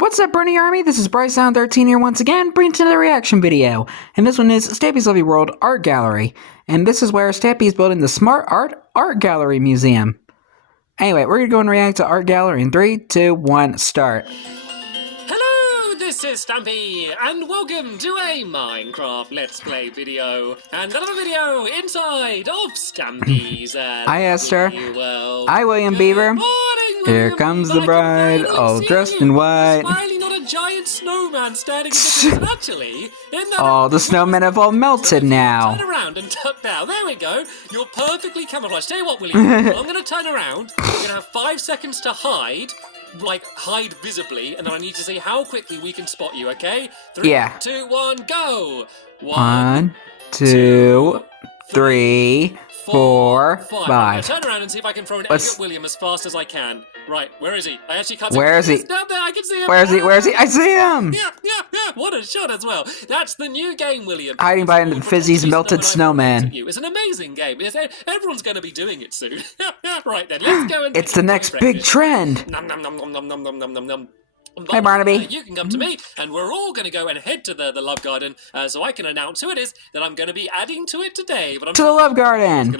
What's up, Bernie Army? This is BryceAllen13 here once again, bringing to another reaction video. And this one is Stampy's Lovely World Art Gallery. And this is where Stampy is building the Smart Art Gallery Museum. Anyway, we're going to go and react to Art Gallery in 3, 2, 1, start. Hello, this is Stampy, and welcome to a Minecraft Let's Play video, and another video inside of Stampy's Hi, Esther. World. Hi, William Beaver. Morning, Here William. comes the bride, all dressed in white. It's finally not a giant snowman standing in the distance, actually. In that Oh, the snowmen have all melted now. Turn around and tuck down. There we go. You're perfectly camouflaged. Tell you what, William, I'm going to turn around. We're going to have 5 seconds to hide. Like, hide visibly, and then I need to see how quickly we can spot you, okay? 3, Yeah. 2, 1, go! 1, 2, 3, 4, 5. Turn around and see if I can throw an egg at William as fast as I can. Right, where is he? I actually can't see him. Where is he? He's down there, I can see him. Where is he? Where is he? I see him! Yeah. What a shot as well. That's the new game, William. Hiding behind the Fizzy's melted snowman. It's an amazing game. Everyone's going to be doing it soon. Right then, let's go and... It's the next big trend. Nom nom nom nom nom nom nom nom nom nom. Hey, Barnaby. You can come to me, and we're all going to go and head to the Love Garden, so I can announce who it is that I'm going to be adding to it today. But I'm To the Love Garden.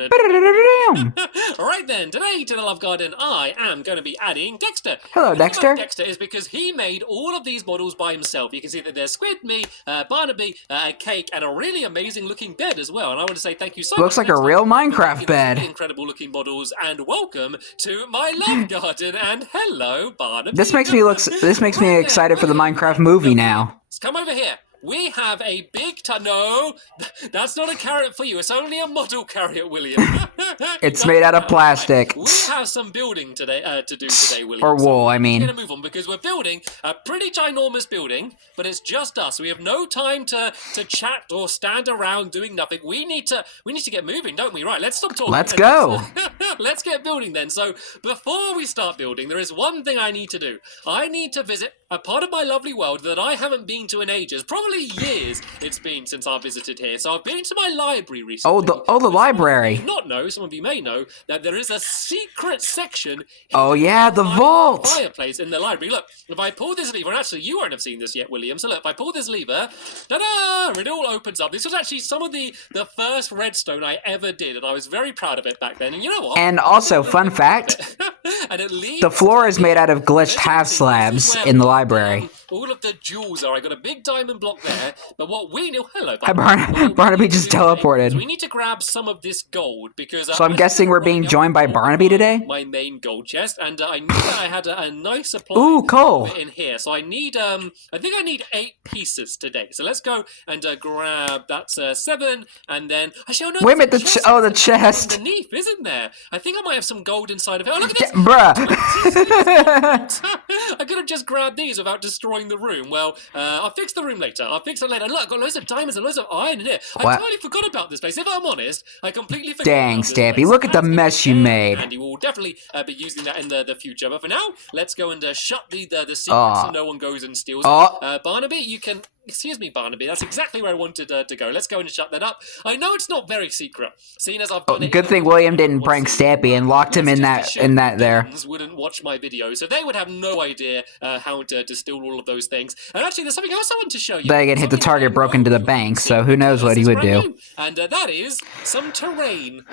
Right then, today to the Love Garden, I am going to be adding Dexter. Hello, The thing Dexter. about Dexter is because he made all of these models by himself. You can see that there's Squid, me, Barnaby, a cake, and a really amazing looking bed as well. And I want to say thank you so much. Looks like a real Minecraft bed. Incredible looking models, and welcome to my Love Garden. And hello, Barnaby. This makes me excited for the Minecraft movie now. Come over here. We have a big no, that's not a carrot for you. It's only a model carrot, William. It's made out of plastic. We have some building today to do today, William. Or wool, I mean. We're gonna move on because we're building a pretty ginormous building, but it's just us. We have no time to chat or stand around doing nothing. We need to get moving, don't we? Right, let's stop talking. Let's go. Let's get building then. So before we start building, there is one thing I need to do. I need to visit a part of my lovely world that I haven't been to in ages. Probably years it's been since I visited here. So I've been to my library recently. The library. Some of you may know that there is a secret section. Oh yeah, the vault. Fireplace in the library. Look, if I pull this lever, and actually you won't have seen this yet, William. So look, if I pull this lever, ta-da! It all opens up. This was actually some of the first redstone I ever did, and I was very proud of it back then. And you know what? And also, fun fact, and it leads the floor is made out of glitched half slabs in the library. All of the jewels are. I got a big diamond block there, but what we need... Hello, Barnaby just teleported. We need to grab some of this gold because... So I'm guessing we're being joined by Barnaby today? My main gold chest, and I knew that I had a nice supply coal. in here. So I need, I think I need 8 pieces today. So let's go and grab, that's 7, and then... Actually, oh no, wait a minute, the chest. Underneath, isn't there? I think I might have some gold inside of it. Oh, look at this! Bruh. I could have just grabbed these without destroying the room. Well, I'll fix the room later. I'll fix it later. Look, I've got loads of diamonds and loads of iron in here. I totally forgot about this place. If I'm honest, I completely forgot. Dang, Stampy, look at the mess you made. And you will definitely be using that in the future. But for now, let's go and shut the secrets so no one goes and steals it. Barnaby, you can... Excuse me, Barnaby. That's exactly where I wanted to go. Let's go and shut that up. I know it's not very secret, seeing as I've done it. Good thing William didn't prank Stampy and locked him in that there. Wouldn't watch my videos, so they would have no idea how to steal all of those things. And actually, there's something else I want to show you. Then again, hit the target broke into the bank, so who knows what he would do. And that is some terrain.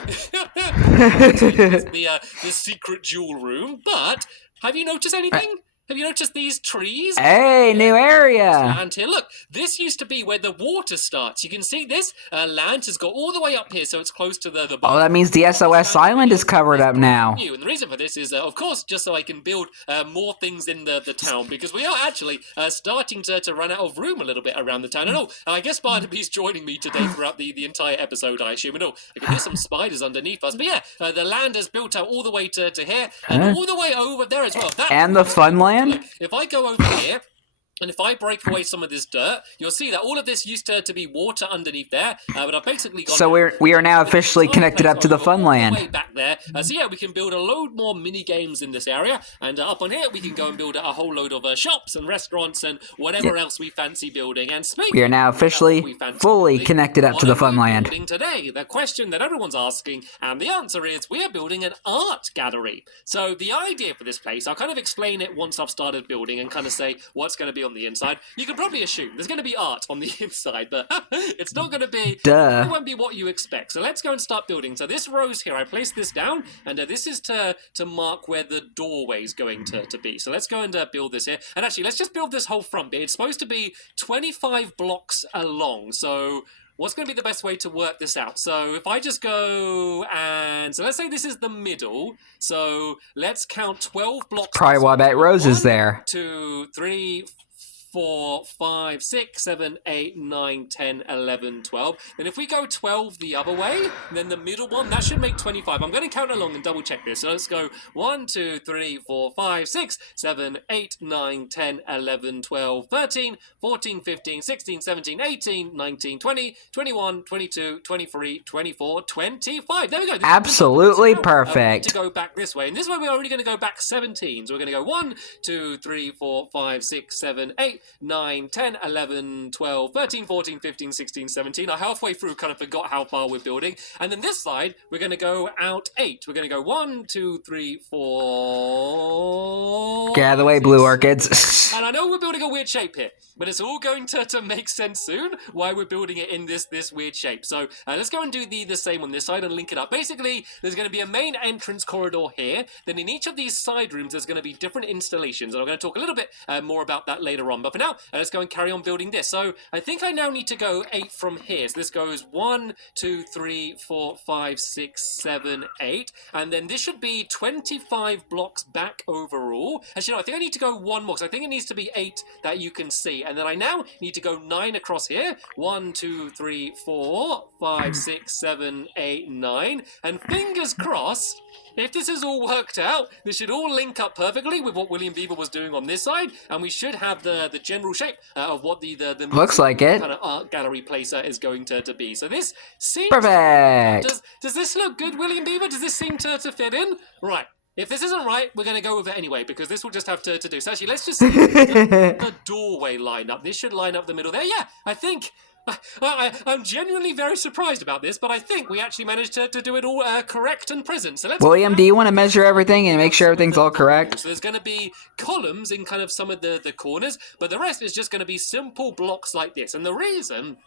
the secret jewel room. But have you noticed anything? Have you noticed these trees? Hey, new area! And here, look, this used to be where the water starts. You can see this land has got all the way up here, so it's close to the bottom. Oh, that means the SOS island is covered up now. And the reason for this is, of course, just so I can build more things in the town, because we are actually starting to run out of room a little bit around the town. And I guess Barnaby's joining me today throughout the entire episode, I assume. And I can hear some spiders underneath us. But yeah, the land is built out all the way to here, and all the way over there as well. And the fun land? If I go over here, And if I break away some of this dirt, you'll see that all of this used to be water underneath there, but I've basically gone. So we are now officially connected up to the fun land. Way back there. So yeah, we can build a load more mini games in this area, and up on here we can go and build a whole load of shops and restaurants and whatever else we fancy building. And we are now officially fully connected up to the fun land. Today, the question that everyone's asking, and the answer is we are building an art gallery. So the idea for this place, I'll kind of explain it once I've started building and kind of say what's going to be on the inside. You can probably assume there's going to be art on the inside, but it's not going to be. It won't be what you expect. So let's go and start building. So this rose here, I placed this down, and this is to mark where the doorway is going to be. So let's go and build this here. And actually, let's just build this whole front bit. It's supposed to be 25 blocks along. So what's going to be the best way to work this out? So if I just go and... So let's say this is the middle. So let's count 12 blocks. Probably why that rose is there. 2, 3, 4, 5, 6, 7, 8, 9, 10, 11, 12. Then if we go 12 the other way, then the middle one, that should make 25. I'm going to count along and double check this. So let's go 1, 2, 3, 4, 5, 6, 7, 8, 9, 10, 11, 12, 13, 14, 15, 16, 17, 18, 19, 20, 21, 22, 23, 24, 25. There we go. Absolutely perfect. To go back this way. And this way we're only going to go back 17. So we're going to go 1, 2, 3, 4, 5, 6, 7, 8, 9, 10, 11, 12, 13, 14, 15, 16, 17. I halfway through kind of forgot how far we're building. And then this side, we're going to go out 8. We're going to go 1, 2, 3, 4... Get out of the way, blue orchids. And I know we're building a weird shape here, but it's all going to make sense soon why we're building it in this weird shape. So let's go and do the same on this side and link it up. Basically, there's going to be a main entrance corridor here. Then in each of these side rooms, there's going to be different installations. And I'm going to talk a little bit more about that later on. But for now, let's go and carry on building this. So I think I now need to go 8 from here. So this goes 1, 2, 3, 4, 5, 6, 7, 8. And then this should be 25 blocks back overall. Actually, no, I think I need to go one more. So I think it needs to be 8 that you can see. And then I now need to go 9 across here. 1, 2, 3, 4, 5, 6, 7, 8, 9. And fingers crossed, if this is all worked out, this should all link up perfectly with what William Beaver was doing on this side, and we should have the general shape of what the looks like it kind of art gallery place is going to be. So this seems perfect. Does this look good, William Beaver? Does this seem to fit in? Right. If this isn't right, we're going to go with it anyway, because this will just have to do. So actually, let's just see the doorway line up. This should line up the middle there. Yeah, I think... I'm genuinely very surprised about this, but I think we actually managed to do it all correct and present. So let's. William, do you want to measure everything and make sure everything's all correct? So there's going to be columns in kind of some of the corners, but the rest is just going to be simple blocks like this. And the reason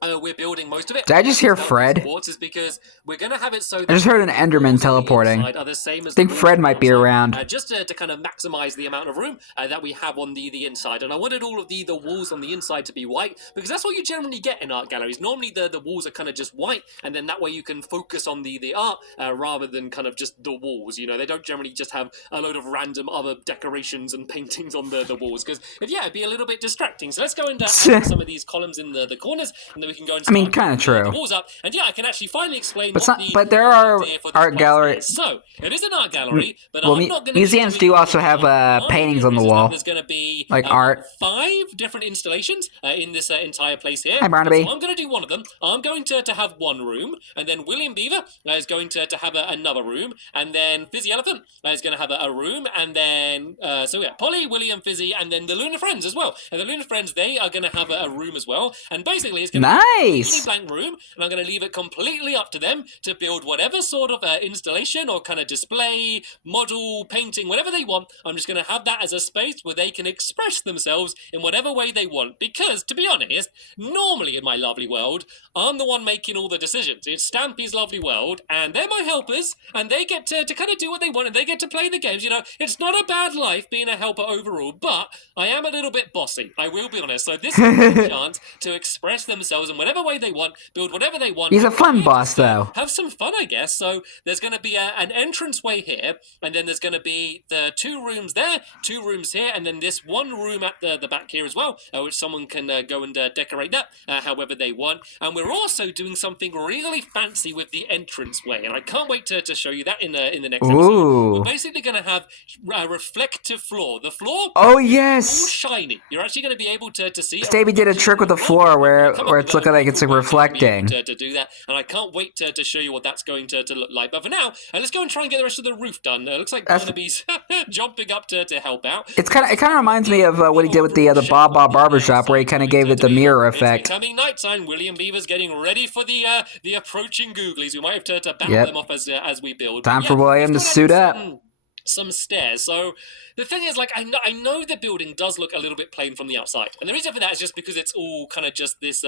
we're building most of it. Did I just hear Fred? Is because we're going to have it so I just heard an Enderman teleporting. I think Fred might be around. Just to kind of maximize the amount of room that we have on the inside. And I wanted all of the walls on the inside to be white, because that's what you generally get in art galleries. Normally the walls are kind of just white, and then that way you can focus on the art rather than kind of just the walls. You know, they don't generally just have a load of random other decorations and paintings on the walls, because it'd be a little bit distracting. So let's go and add some of these columns in the corners, and then we can go and start kind of true. The walls up. And yeah, I can actually finally explain but there are art galleries. So, it is an art gallery, but well, I'm not going to... museums do also have paintings on the wall. There's going to be like art. 5 different installations in this entire place here. Hi, Barnaby. So I'm going to do one of them. I'm going to have one room, and then William Beaver is going to have another room, and then Fizzy Elephant is going to have a room, and then, so yeah, Polly, William, Fizzy, and then the Lunar Friends as well. And the Lunar Friends, they are going to have a room as well, and basically it's going to be a blank room, and I'm going to leave it completely up to them to build whatever sort of installation or kind of display, model, painting, whatever they want. I'm just going to have that as a space where they can express themselves in whatever way they want. Because, to be honest, normally in my lovely world, I'm the one making all the decisions. It's Stampy's lovely world, and they're my helpers, and they get to kind of do what they want, and they get to play the games. You know, it's not a bad life being a helper overall, but I am a little bit bossy, I will be honest. So this is a chance to express themselves floors in whatever way they want, build whatever they want. He's a fun boss, though. Have some fun, I guess. So there's going to be an entranceway here, and then there's going to be the 2 rooms there, 2 rooms here, and then this 1 room at the back here as well, which someone can go and decorate that however they want. And we're also doing something really fancy with the entranceway, and I can't wait to show you that in the next episode. We're basically going to have a reflective floor. The floor, oh yes, all shiny. You're actually going to be able to see. Stampy did a trick with the floor where it's looking like it's reflecting. To do that, and I can't wait to show you what that's going to look like. But for now, let's go and try and get the rest of the roof done. Looks like Barnaby's jumping up to help out. It kind of reminds me of what he did with the Bob Barbershop, where he kind of gave it the mirror effect. It's becoming nighttime. William Beaver's getting ready for the approaching googlies. We might have to battle them off as we build. Time for William to suit up. Some stairs. So the thing is, like, I know the building does look a little bit plain from the outside, and the reason for that is just because it's all kind of just this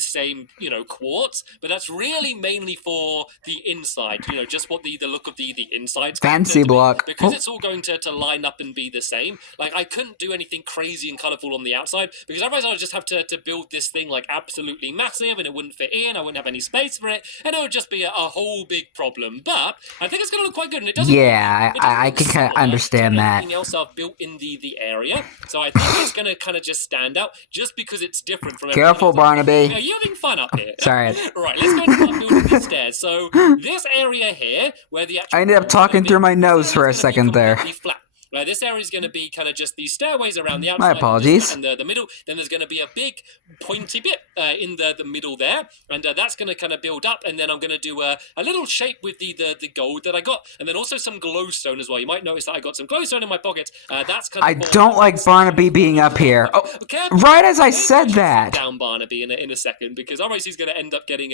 same quartz, but that's really mainly for the inside, just what the look of the inside fancy block, because it's all going to line up and be the same. Like, I couldn't do anything crazy and colorful on the outside, because otherwise I would just have to build this thing like absolutely massive, and it wouldn't fit in, I wouldn't have any space for it, and it would just be a whole big problem. But I think it's going to look quite good, and it doesn't. Yeah, I can kind of understand that. I've built in the area, so I think it's going to kind of just stand out just because it's different from Careful, Barnaby. Are you having fun up here? Sorry. Right, let's go and start building these stairs. So this area here, where the actual... I ended up talking through my nose for a second there. Flat. This area is going to be kind of just these stairways around the outside. My apologies. And the middle. Then there's going to be a big pointy bit in the middle there. And that's going to kind of build up. And then I'm going to do a little shape with the gold that I got. And then also some glowstone as well. You might notice that I got some glowstone in my pockets. That's kind of... I don't like Barnaby being up here. Oh, okay. Right as I said that. Down Barnaby in a second. Because otherwise he's going to end up getting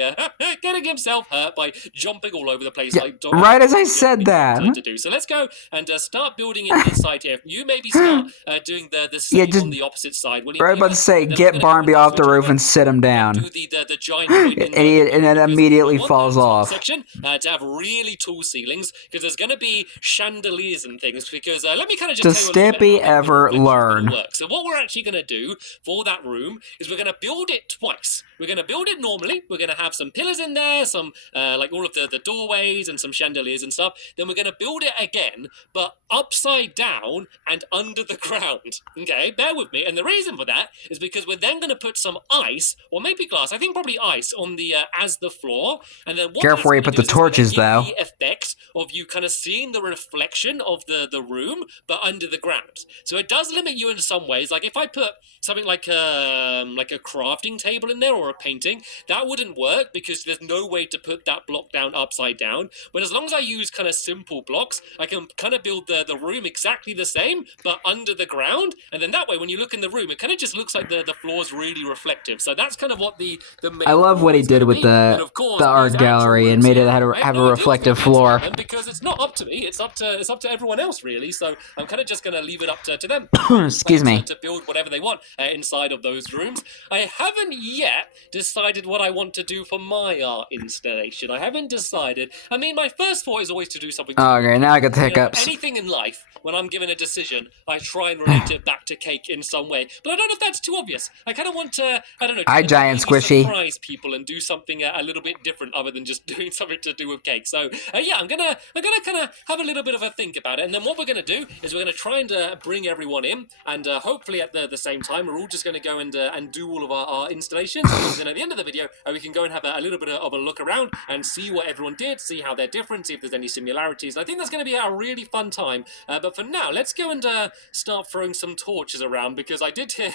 himself hurt by jumping all over the place. Like right as I said that. To do. So let's go and start building it. Side here. You maybe start doing the same on the opposite side. Right about to say, get Barnaby off the roof and sit him down. Do the giant and it immediately falls off. Section to have really tall ceilings, because there's going to be chandeliers and things. Because let me kind of just does Stampy ever learn? So what we're actually going to do for that room is we're going to build it twice. We're going to build it normally. We're going to have some pillars in there, some like all of the doorways and some chandeliers and stuff. Then we're going to build it again, but upside down and under the ground. Okay, bear with me. And the reason for that is because we're then going to put some ice, or maybe glass, I think probably ice, on the as the floor. And then careful where you put the torches, though. The effect of you kind of seeing the reflection of the room, but under the ground. So it does limit you in some ways. Like if I put something like a crafting table in there or a painting, that wouldn't work because there's no way to put that block down upside down. But as long as I use kind of simple blocks, I can kind of build the room exactly the same, but under the ground. And then that way, when you look in the room, it kind of just looks like the floor's really reflective. So that's kind of what the main... I love what he did with the art gallery and made it have a reflective floor. And because it's not up to me, it's up to everyone else, really. So I'm kind of just going to leave it up to them. Excuse me. To build whatever they want inside of those rooms. I haven't yet decided what I want to do for my art installation. I haven't decided. I mean, my first thought is always to do something... Okay, now I got the hiccups. Anything in life, when I'm given a decision, I try and relate it back to cake in some way. But I don't know if that's too obvious. I kind of want to, I don't know, giant squishy. Surprise people and do something a little bit different other than just doing something to do with cake. So yeah, I'm gonna kind of have a little bit of a think about it. And then what we're gonna do is we're gonna try and bring everyone in, and hopefully at the same time we're all just gonna go and do all of our installations. And then at the end of the video, we can go and have a little bit of a look around and see what everyone did, see how they're different, see if there's any similarities. And I think that's gonna be a really fun time. But for now, let's go and start throwing some torches around, because I did hear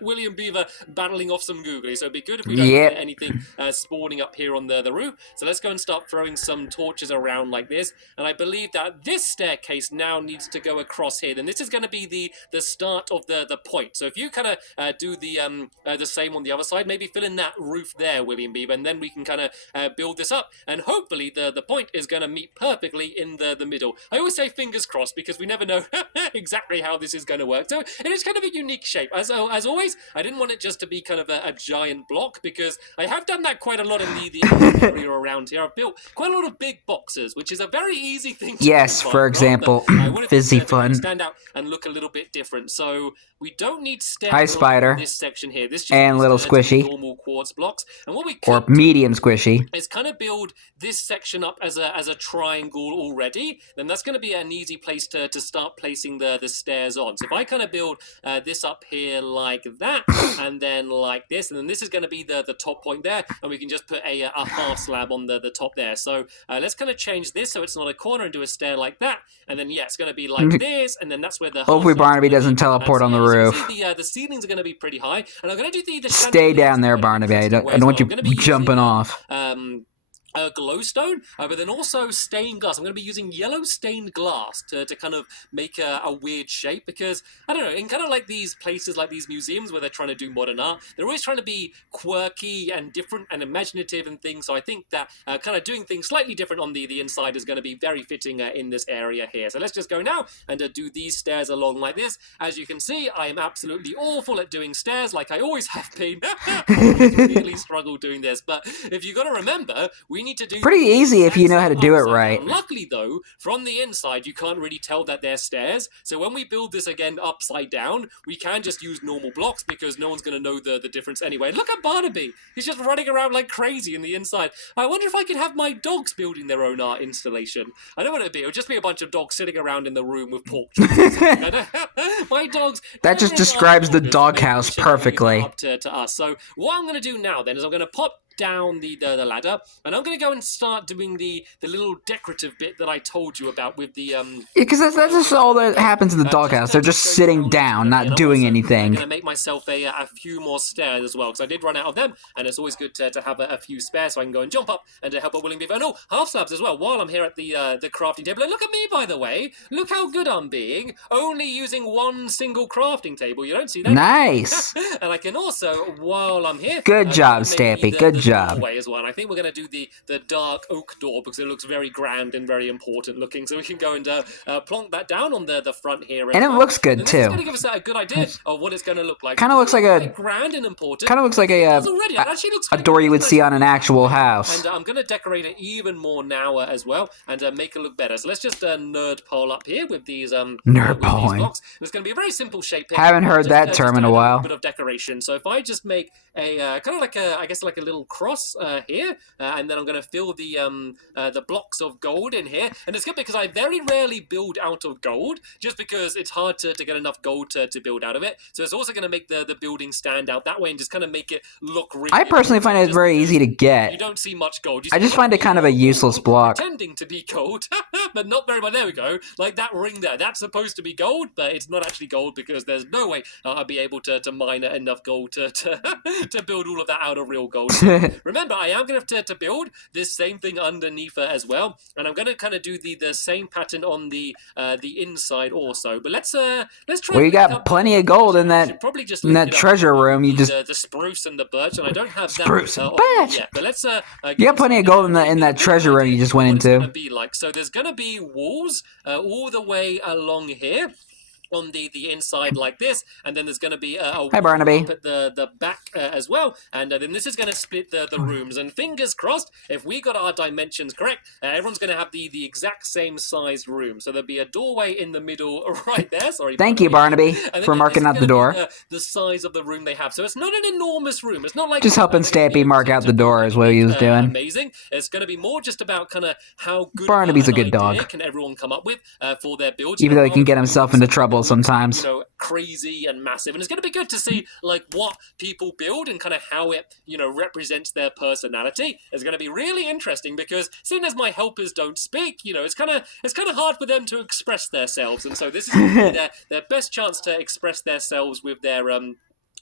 William Beaver battling off some googlies, so it'd be good if we don't get anything spawning up here on the roof. So let's go and start throwing some torches around like this. And I believe that this staircase now needs to go across here. Then this is going to be the start of the point. So if you kind of do the same on the other side, maybe fill in that roof there, William Beaver, and then we can kind of build this up. And hopefully the point is going to meet perfectly in the middle. I always say fingers crossed, because we never know exactly how this is going to work. So it is kind of a unique shape. As always, I didn't want it just to be kind of a giant block, because I have done that quite a lot in the area around here. I've built quite a lot of big boxes, which is a very easy thing to do. Yes, for example, I wanted Fizzy this to kind Fun. of stand out and look a little bit different. So we don't need stairs Hi, Spider. on this section here. This just And needs Little to be Squishy. normal quartz blocks. And what we Or could do medium squishy. is kind of build this section up as a triangle already. Then that's going to be an easy place to start placing the stairs on. So if I kind of build this up here like that, and then like this, and then this is going to be the top point there, and we can just put a half slab on the top there. So let's kind of change this so it's not a corner and do a stair like that, and then yeah, it's going to be like this, and then that's where the hopefully Barnaby doesn't teleport on the roof. The ceilings are going to be pretty high, and I'm going to do the Stay down there, Barnaby. I don't want you jumping off. Glowstone, but then also stained glass. I'm going to be using yellow stained glass to kind of make a weird shape, because, I don't know, in kind of like these places, like these museums where they're trying to do modern art, they're always trying to be quirky and different and imaginative and things, so I think that kind of doing things slightly different on the inside is going to be very fitting in this area here. So let's just go now and do these stairs along like this. As you can see, I am absolutely awful at doing stairs, like I always have been. I really struggle doing this, but if you got to remember, we need to do pretty easy if you know how to do it right. Luckily though, from the inside you can't really tell that they're stairs, so when we build this again upside down, we can just use normal blocks, because no one's going to know the difference anyway. Look at Barnaby, he's just running around like crazy in the inside. I wonder if I could have my dogs building their own art installation. I don't want it to be, it would just be a bunch of dogs sitting around in the room with pork chops. My dogs, that just describes the doghouse perfectly. Up to us. So what I'm going to do now then is I'm going to pop down the ladder, and I'm going to go and start doing the little decorative bit that I told you about with the because that's just all that happens in the doghouse. They're just sitting down, not doing anything. I'm going to make myself a few more stairs as well, because I did run out of them, and it's always good to have a few spares so I can go and jump up and to help a willing beaver. And half slabs as well while I'm here at the crafting table. And look at me, by the way, look how good I'm being, only using one single crafting table. You don't see that? Nice. And I can also, while I'm here, good job, Stampy, good job. As well. And I think we're going to do the dark oak door, because it looks very grand and very important looking, so we can go and plonk that down on the front here, and it looks good too. It's going to give us a good idea of what it's going to look like. Kind of looks like a grand and important. Kind of looks like a door you would see on an actual house. And I'm going to decorate it even more now as well, and make it look better. So let's just nerd pole up here with these nerd poling. It's going to be a very simple shape here. Haven't heard that term in a while. A bit of decoration. So if I just make a kind of like I guess like a little cross here, and then I'm going to fill the blocks of gold in here, and it's good because I very rarely build out of gold, just because it's hard to get enough gold to build out of it. So it's also going to make the building stand out that way and just kind of make it look really. I personally find it very easy to get. You don't see much gold. I just find it kind of a useless block. Pretending to be gold, but not very much. There we go. Like that ring there. That's supposed to be gold, but it's not actually gold, because there's no way I'll be able to mine enough gold to build all of that out of real gold. Remember, I am going to have to build this same thing underneath as well, and I'm going to kind of do the same pattern on the inside also. But let's try. Well, you got plenty of gold in that treasure room. You just the spruce and the birch, and I don't have spruce that and birch. Yeah, but let's you got plenty of gold in that treasure room you just went into. Be like, so there's going to be walls all the way along here on the inside like this, and then there's going to be a Hi, Barnaby. up at the back as well, and then this is going to split the rooms, and fingers crossed, if we got our dimensions correct, everyone's going to have the exact same size room. So there'll be a doorway in the middle right there. Sorry, thank you, Barnaby, for marking out the door. The size of the room they have, so it's not an enormous room. It's not like just helping Stampy mark out the door is what he was doing. Amazing. It's going to be more just about kind of how good Barnaby's a good dog. Can everyone come up with for their builds, even though he can get himself into trouble sometimes. You know, crazy and massive, and it's going to be good to see like what people build and kind of how it represents their personality. It's going to be really interesting, because seeing as my helpers don't speak, it's kind of hard for them to express themselves, and so this is their best chance to express themselves with their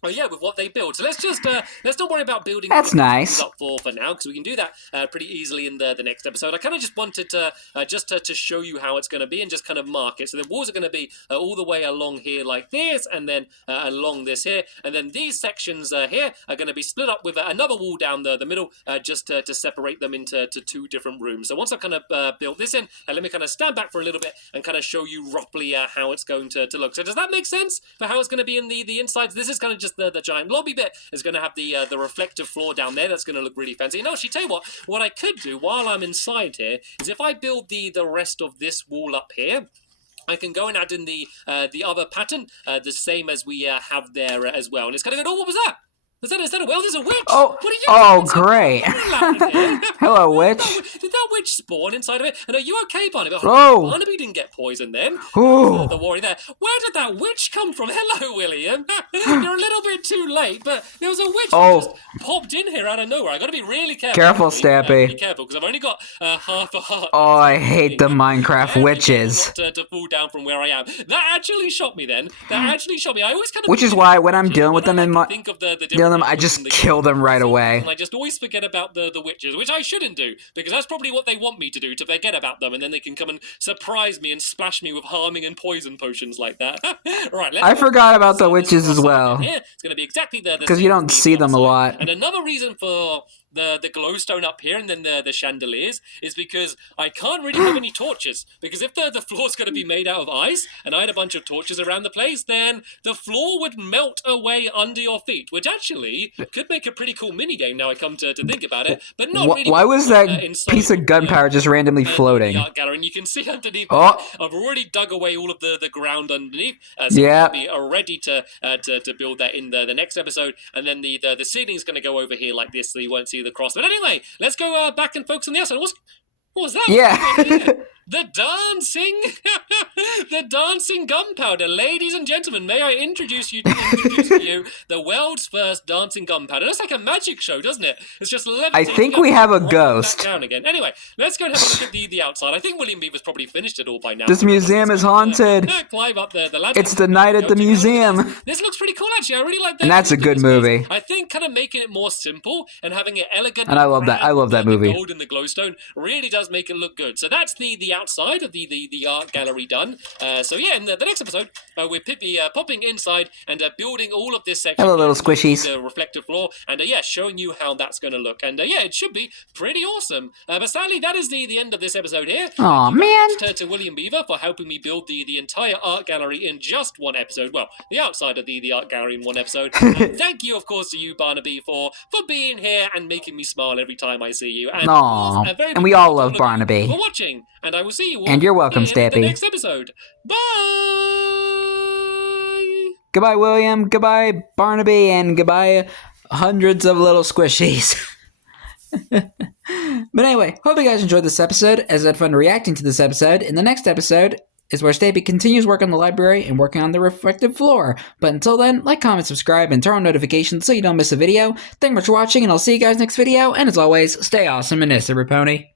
Oh yeah, with what they build. So let's just let's not worry about building. That's nice. Up for now, because we can do that pretty easily in the next episode. I kind of just wanted to to show you how it's going to be and just kind of mark it. So the walls are going to be all the way along here like this, and then along this here, and then these sections here are going to be split up with another wall down the middle, just to separate them into two different rooms. So once I've kind of built this in, let me kind of stand back for a little bit and kind of show you roughly how it's going to look. So does that make sense for how it's going to be in the insides? This is kind of just the giant lobby bit is going to have the reflective floor down there. That's going to look really fancy. And actually, tell you what I could do while I'm inside here is if I build the rest of this wall up here, I can go and add in the other pattern, the same as we have there as well. And it's kind of good. Oh, what was that? Is that a whale? There's a witch! Oh, what are you oh, doing? great. Hello, witch. Did that witch spawn inside of it? And are you okay, Barnaby? Oh. Barnaby didn't get poisoned then. Ooh. The worry there. Where did that witch come from? Hello, William. You're a little bit too late, but there was a witch that just popped in here out of nowhere. I got to be really careful. Careful, Stampy. Be careful, because I've only got half a heart. Oh, I hate the Minecraft witches. Not to fall down from where I am. That actually shot me then. That actually shot me. I always kind of. Which is why when I'm dealing with them in my... I just kill them right away. And I just always forget about the witches, which I shouldn't do, because that's probably what they want me to do, to forget about them, and then they can come and surprise me and splash me with harming and poison potions like that. Right, I forgot about the witches as well. It's going to be exactly the because you don't see them a lot. And another reason for the glowstone up here and then the chandeliers is because I can't really have any torches, because if the floor's going to be made out of ice and I had a bunch of torches around the place, then the floor would melt away under your feet, which actually could make a pretty cool minigame now I come to think about it, but not really. Why was that piece of gunpowder just randomly floating? The art gallery, and you can see underneath I've already dug away all of the ground underneath, so yeah, be ready to build that in the next episode, and then the ceiling's going to go over here like this, so you won't see the cross. But anyway, let's go back and focus on the outside. What was that? Yeah. The dancing gunpowder. Ladies and gentlemen, may I introduce to you the world's first dancing gunpowder. It looks like a magic show, doesn't it? It's just levitating. I think we have a ghost. Down again. Anyway, let's go and have a look at the outside. I think William Beaver's probably finished it all by now. This museum is haunted. Climb up the ladder. It's the night at the museum. This looks pretty cool, actually. I really like that. And that's a good movie. I think kind of making it more simple and having it elegant. And I love that. I love that movie. The gold and the glowstone really does make it look good. So that's the outside of the art gallery done. So yeah, in the next episode, we're popping inside and building all of this section. Hello, little squishies. The reflective floor, and yeah, showing you how that's going to look. And yeah, it should be pretty awesome. But sadly, that is the end of this episode here. Aw, man. To William Beaver for helping me build the entire art gallery in just one episode. Well, the outside of the art gallery in one episode. And thank you, of course, to you, Barnaby, for being here and making me smile every time I see you. And, aww, of course, and we all love Barnaby. For watching, and I will see you all and you're welcome, Stampy. in the next episode. Bye! Goodbye, William. Goodbye, Barnaby. And goodbye, hundreds of little squishies. But anyway, hope you guys enjoyed this episode, as I had fun reacting to this episode. In the next episode is where Stampy continues work on the library and working on the reflective floor. But until then, like, comment, subscribe, and turn on notifications so you don't miss a video. Thank you much for watching, and I'll see you guys next video. And as always, stay awesome and this, every pony.